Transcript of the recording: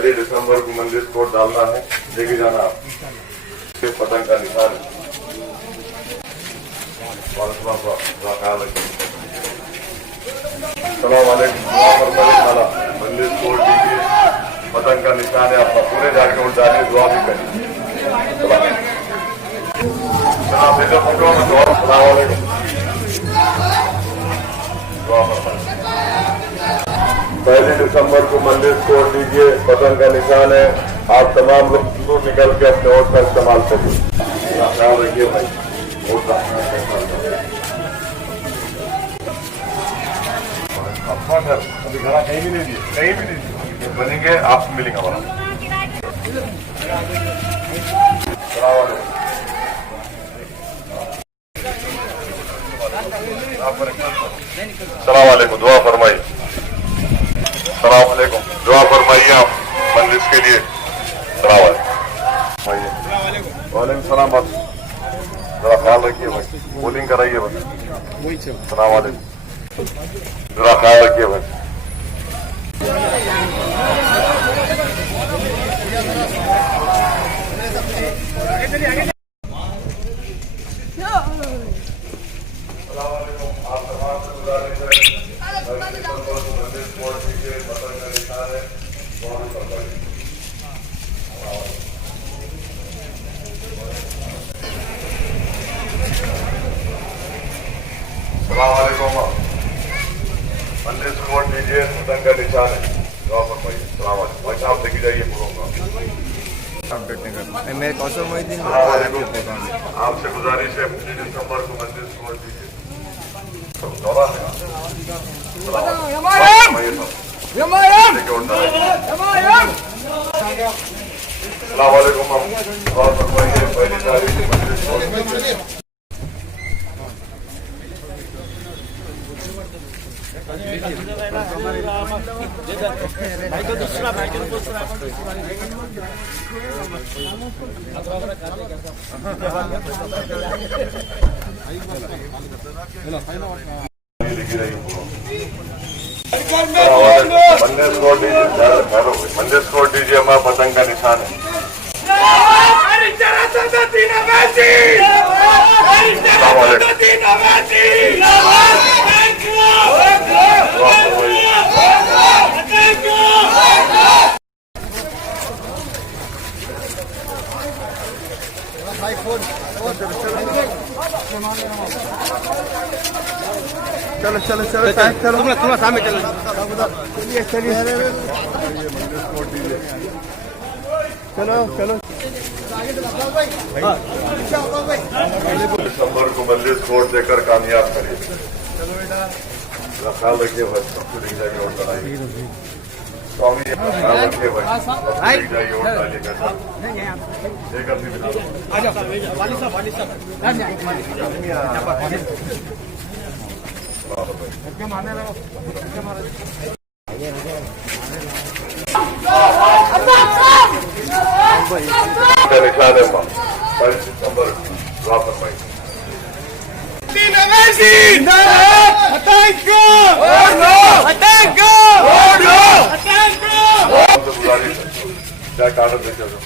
पहली दिसंबर को मंदिर कोट डालना है, लेके जाना आप पतंग का निशान है। मंदिर कोट दीजिए, पतंग का निशान है आपका, पूरे जाके उठ डालिए, दुआ भी करिए। पहली दिसंबर को मंदिर छोड़ दीजिए, पतंग का निशान है, आप तमाम लोग दूर निकल के अपने वोट का इस्तेमाल करिए। ख्याल रखिए भाई, वोट अभी घरा कहीं भी नहीं दिए, कहीं भी नहीं दिए, बनेंगे आपसे मिलेंगे हमारा। सलाम वालेकुम, दुआ फरमाइए। सलाम वालेकुम, दुआ फरमाइए आप मंदिर के लिए। सलाम वालेकुम। वालेकुम सलाम। आप जरा ख्याल रखिए भाई, बोलिंग कराइए बस। सलाम वालेकुम, जरा ख्याल रखिए भाई। आप तमाम से गुजारिश है, मंदिर छोड़ दीजिए, पतंग का निशान है, बहुत फरमाइए। सलाम वालेकुम। मंदिर छोड़ दीजिए, पतंग का निशान है, दुआ फरमाइए। सलाम वालेकुम। भाई साहब लेके जाइए मेरे कौशल मोहिद्दीन। आपसे गुजारिश है, 15 दिसंबर को मंदिर छोड़ दीजिए। दौरा है। सलाम वालेकुम। दुआ फरमाइए, पहली तारीख को मंदिर छोड़ दीजिए। भाई को दूसरा भाई को दूसरा मंदिर छोड़ दीजिए, हमारा पतंग का निशान है। चलो चलो चलो चलो, तुम सामने चलो, चलिए चलिए, चलो चलो। दिसंबर को मंदिर छोड़ देकर कामयाब करिए। ख्याल रखिए भाई, सबको लेके जाइए और बनाइए। स्वामी ख्याल रखिए भाई, लेके जाइए और डालिएगा। एक अपनी निशान है 22 दिसंबर दुआ फरमाइए। क्या कागज देखे चलो।